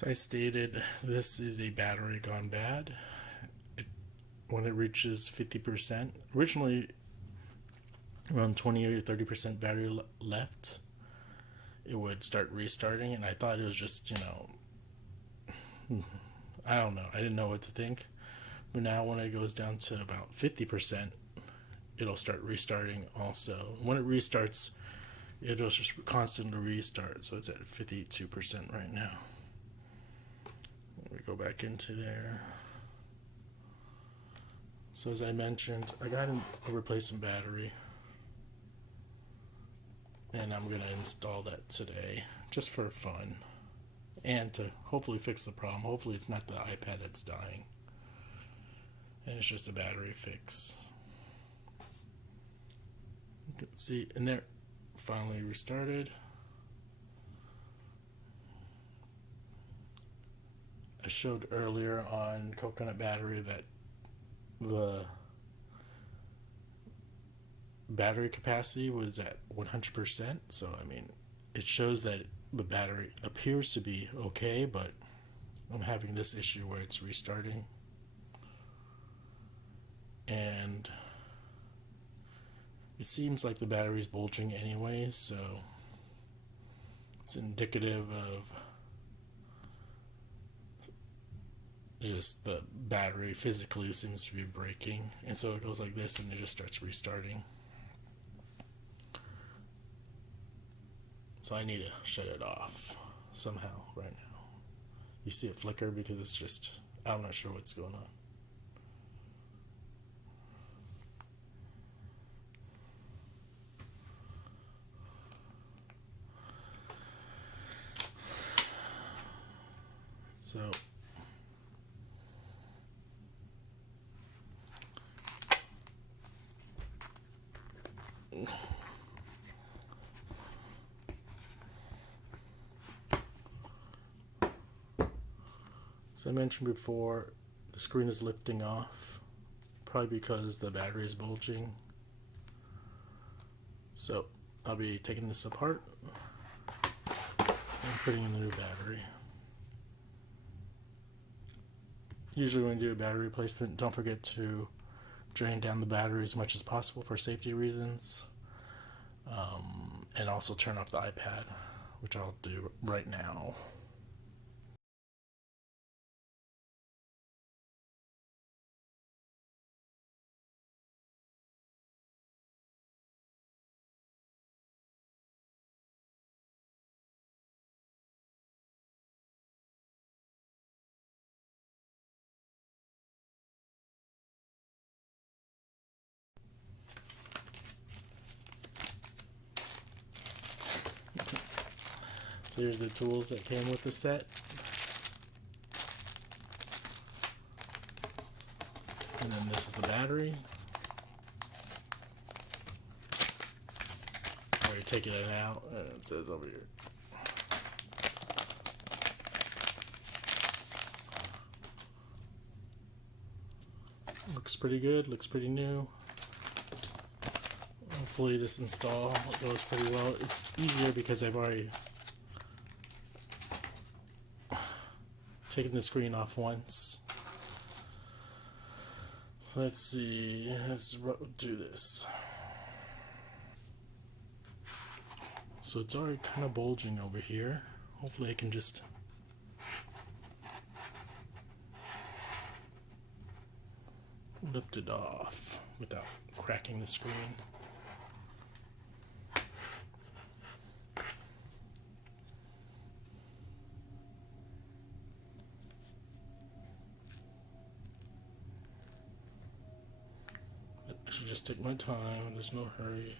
As I stated, this is a battery gone bad. It, when it reaches 50%, originally around 20 or 30% battery left, it would start restarting, and I thought it was just, I don't know. I didn't know what to think. But now when it goes down to about 50%, it'll start restarting also. When it restarts, it'll just constantly restart. So it's at 52% right now. Let me go back into there. So as I mentioned, I got a replacement battery. And I'm going to install that today just for fun. And to hopefully fix the problem. Hopefully it's not the iPad that's dying. And it's just a battery fix. You can see, and there, finally restarted. I showed earlier on coconut battery that the battery capacity was at 100%. So, I mean, it shows that the battery appears to be okay, but I'm having this issue where it's restarting. And it seems like the battery's bulging anyways, so it's indicative of just the battery physically seems to be breaking. And so it goes like this and it just starts restarting. So I need to shut it off somehow right now. You see it flicker because it's just, I'm not sure what's going on. So I mentioned before, the screen is lifting off, probably because the battery is bulging. So I'll be taking this apart and putting in the new battery. Usually when you do a battery replacement, don't forget to drain down the battery as much as possible for safety reasons. And also turn off the iPad, which I'll do right now. So here's the tools that came with the set. And then this is the battery. Where you're taking it out, and it says over here. Looks pretty good, looks pretty new. Hopefully this install goes pretty well. It's easier because I've already taken the screen off once. Let's see, let's do this. So it's already kind of bulging over here. Hopefully I can just lift it off without cracking the screen. I should just take my time, there's no hurry.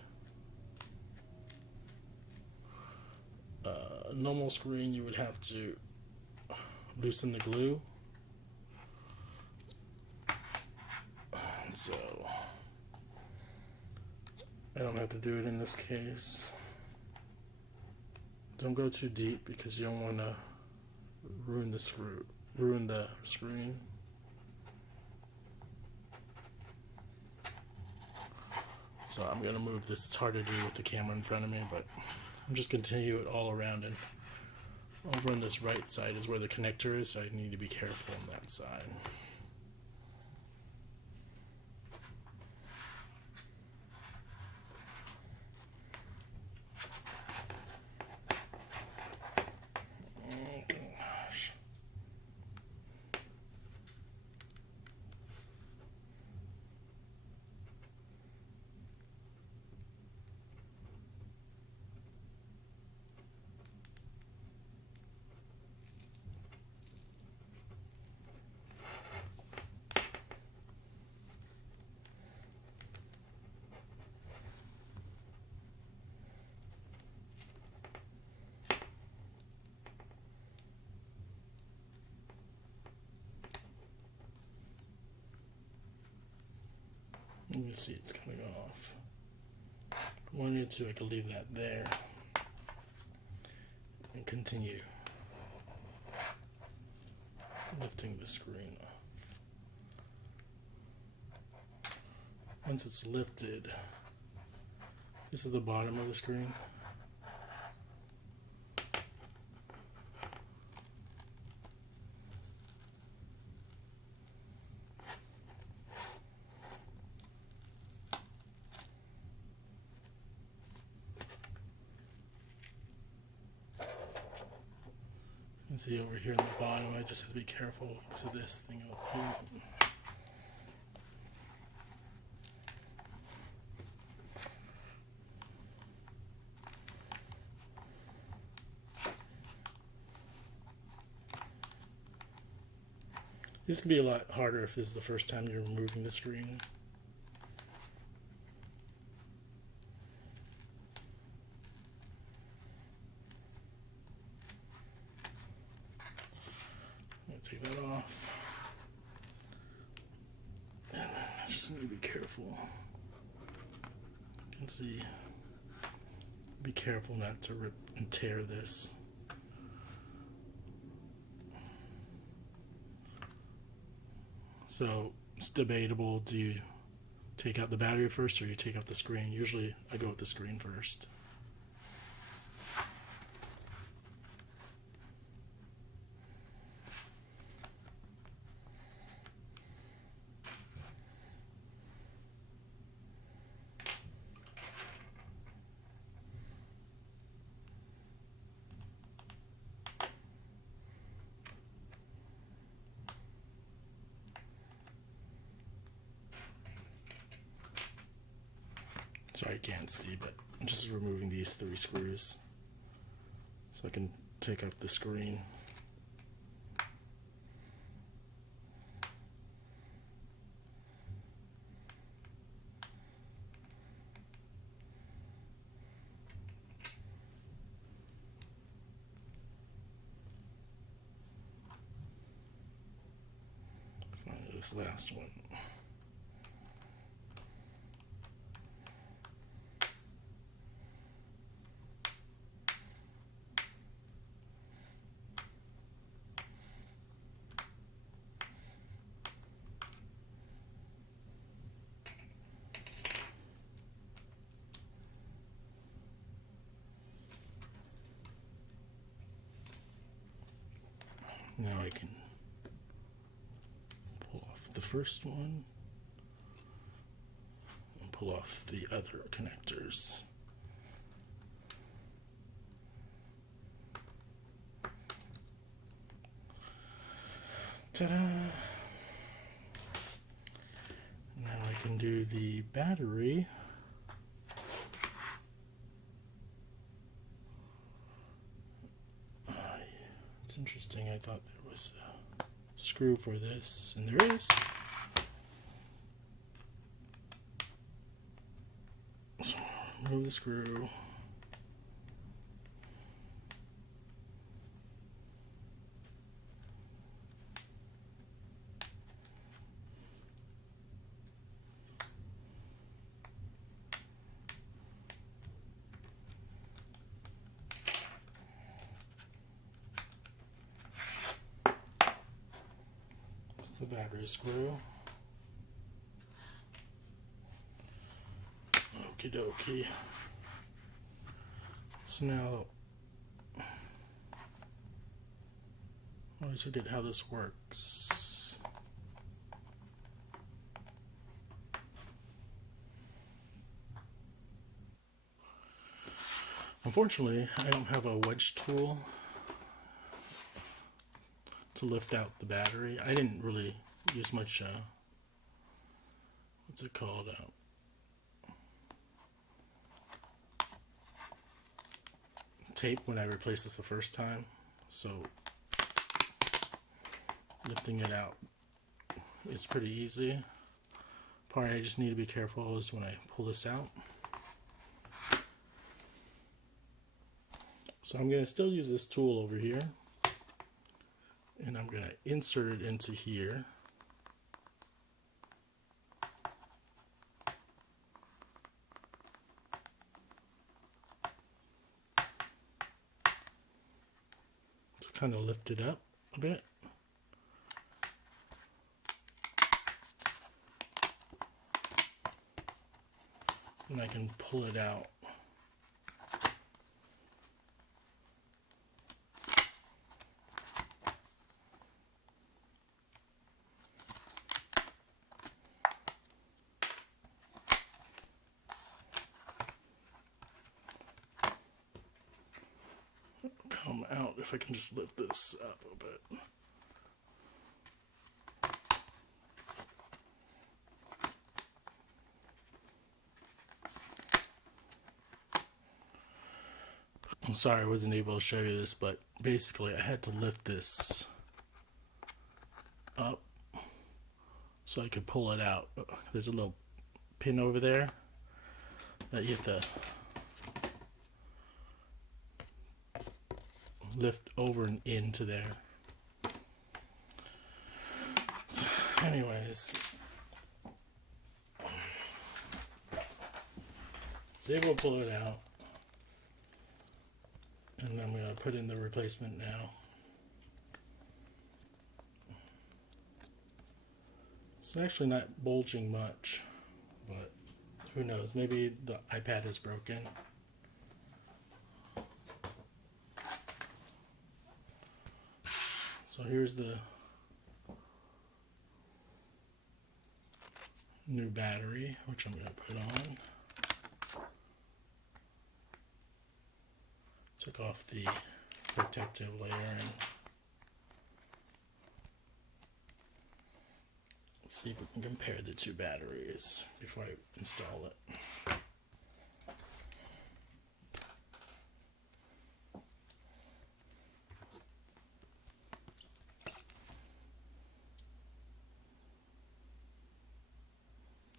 Normal screen, you would have to loosen the glue. So I don't have to do it in this case. Don't go too deep because you don't want to ruin the screen. So I'm going to move this. It's hard to do with the camera in front of me, but I'm just going to continue it all around and Over on this right side is where the connector is, so I need to be careful on that side. Oh gosh. You can see it's coming off. If I wanted to, I could leave that there and continue lifting the screen off. Once it's lifted, this is the bottom of the screen. You can see over here in the bottom, I just have to be careful because of this thing over here. This would be a lot harder if this is the first time you're removing the screen. Take that off. And I just need to be careful. You can see, be careful not to rip and tear this. So it's debatable, do you take out the battery first or you take out the screen? Usually I go with the screen first. Sorry, you can't see, but I'm just removing these 3 screws so I can take off the screen. Finally, this last one. Now I can pull off the first one and pull off the other connectors. Ta-da! Now I can do the battery. It's interesting, I thought there was a screw for this, and there is. So, remove the screw. The battery screw. Okie dokie. So now always forget how this works. Unfortunately, I don't have a wedge tool to lift out the battery. I didn't really use much, what's it called? Tape when I replaced this the first time. So lifting it out is pretty easy. Part I just need to be careful is when I pull this out. So I'm going to still use this tool over here, and I'm going to insert it into here. To kind of lift it up a bit. And I can pull it out. Come out if I can just lift this up a bit. I'm sorry I wasn't able to show you this, but basically I had to lift this up so I could pull it out. There's a little pin over there that you have to lift over and into there. So anyways, so able to pull it out, and I'm going to put in the replacement now. It's actually not bulging much, but who knows, maybe the iPad is broken. So here's the new battery, which I'm going to put on. Took off the protective layer and let's see if we can compare the two batteries before I install it.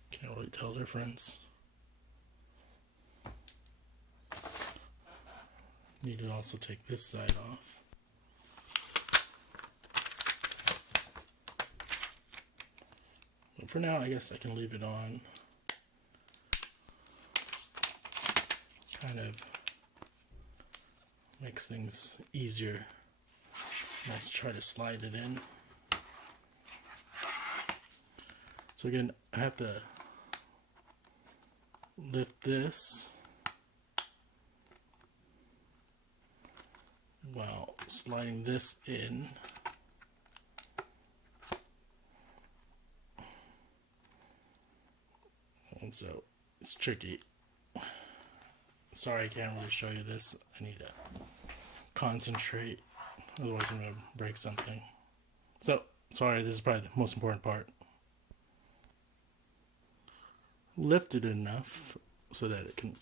Can't really tell the difference. Need to also take this side off. But for now, I guess I can leave it on. Kind of makes things easier. Let's try to slide it in. So again, I have to lift this while sliding this in. And so it's tricky. Sorry I can't really show you this. I need to concentrate, otherwise I'm going to break something. So, sorry, this is probably the most important part. Lift it enough so that it can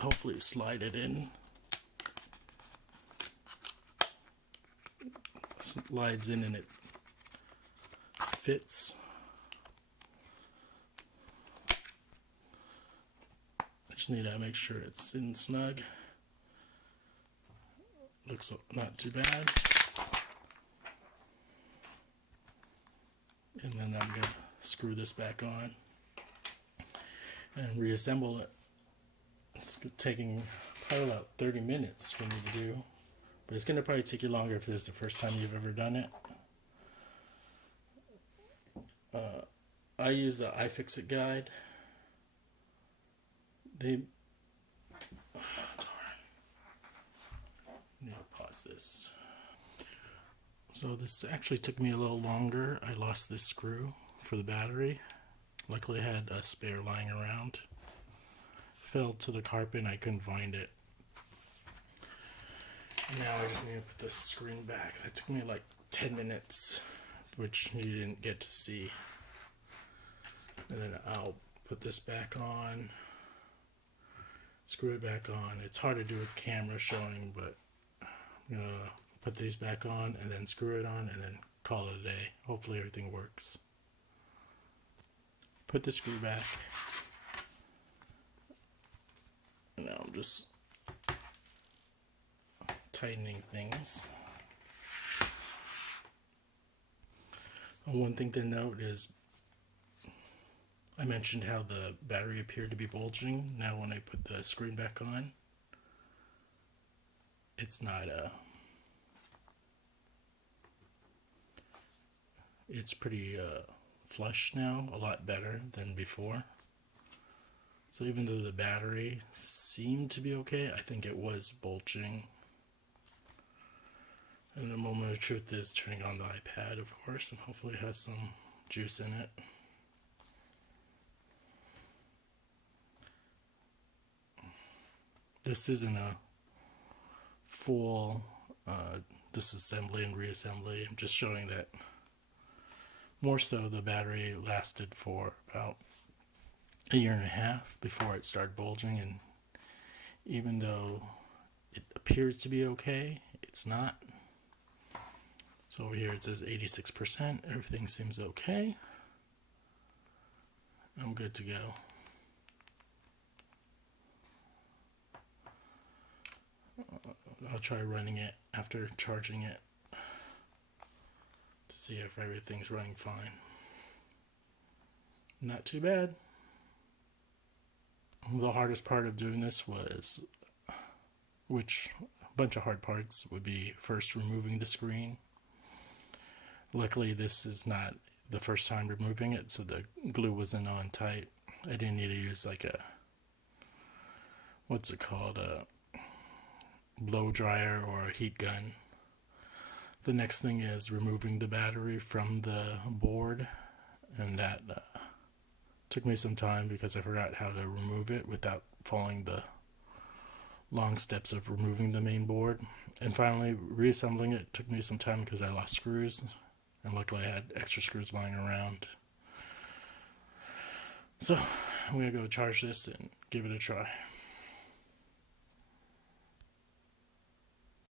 hopefully slide it in. Slides in and it fits. I just need to make sure it's in snug. Looks not too bad. And then I'm going to screw this back on and reassemble it. It's taking probably about 30 minutes for me to do. But it's going to probably take you longer if this is the first time you've ever done it. I use the iFixit guide. Need to pause this. So this actually took me a little longer. I lost this screw for the battery. Luckily I had a spare lying around. Fell to the carpet and I couldn't find it. Now I just need to put the screen back. That took me like 10 minutes, which you didn't get to see. And then I'll put this back on, screw it back on. It's hard to do with camera showing, but I'm gonna put these back on and then screw it on and then call it a day. Hopefully everything works. Put the screw back. And now I'm just tightening things. One thing to note is I mentioned how the battery appeared to be bulging. Now when I put the screen back on, it's not it's pretty flush now, a lot better than before. So even though the battery seemed to be okay, I think it was bulging. And the moment of truth is turning on the iPad, of course, and hopefully it has some juice in it. This isn't a full disassembly and reassembly. I'm just showing that more so the battery lasted for about a year and a half before it started bulging, and even though it appears to be okay, it's not. So over here it says 86%. Everything seems okay. I'm good to go. I'll try running it after charging it to see if everything's running fine. Not too bad. The hardest part of doing this was, which a bunch of hard parts would be first removing the screen. Luckily this is not the first time removing it, so the glue wasn't on tight. I didn't need to use like a, what's it called, a blow dryer or a heat gun. The next thing is removing the battery from the board, and that took me some time because I forgot how to remove it without following the long steps of removing the main board. And finally reassembling it took me some time because I lost screws, and luckily I had extra screws lying around. So I'm gonna go charge this and give it a try.